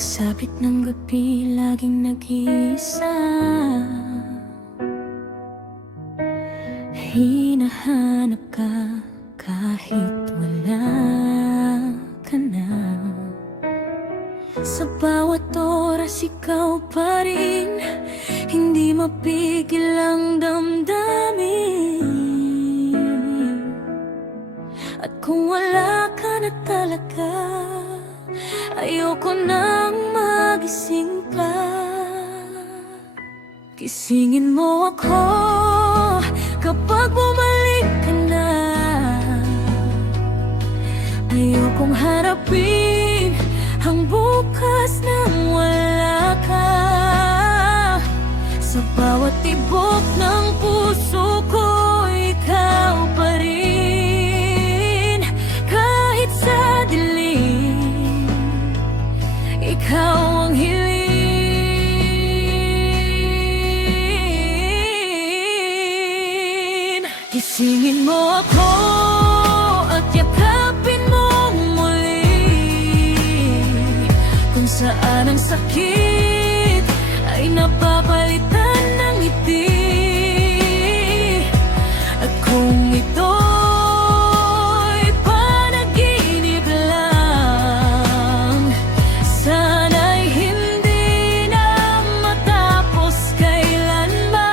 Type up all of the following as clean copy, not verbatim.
Pagsapit ng gabi, laging nag-iisa. Hinahanap ka kahit wala ka na. Sa bawat oras ikaw pa rin, hindi mapigil ang damdamin. At kung wala ka na talaga, ayoko nang magising pa. Gisingin mo ako kapag bumalik ka na. Ayokong harapin ang bukas nang wala ka. Sa bawat tibok ng puso ko, ikaw pa rin. Kahit sa dilim, ikaw ang hilin. Gisingin mo ako at yakapin mo muli. Kung saan ang sakit ay napapalitan ng ngiti. At kung ito'y panaginip lang, sana'y hindi na matapos kailanman.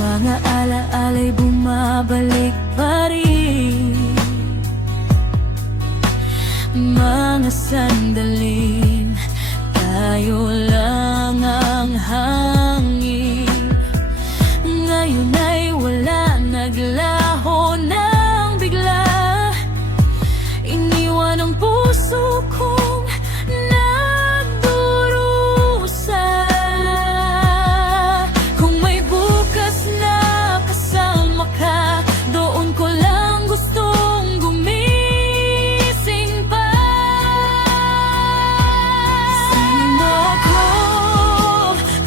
Mga alaala'y bumabalik pa rin, mga sandaling tayo lang ang hangin. Ngayon ay wala, naglaho ng bigla. Iniwan ang puso kong nagdurusa. Kung may bukas na kasama ka, doon ko lang gustong gumising pa. Gisingin mo ako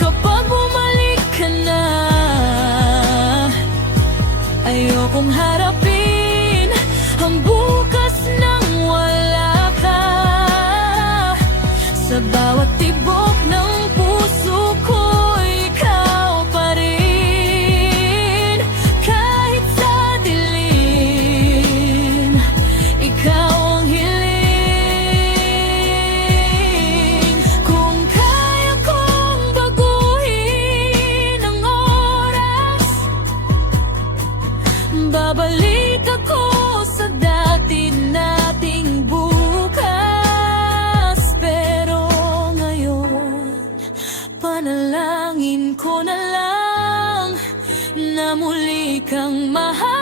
kapag bumalik ka na. Ayokong harapin ang bukas nang wala ka. Sa bawat tibok ng puso ko, ikaw pa rin. Kahit sa dilim, ikaw ang hiling. Kung kaya kong baguhin ang oras, babalik ako sa dati nating bukas. Pero ngayon, panalangin ko na lang na muli kang mahal.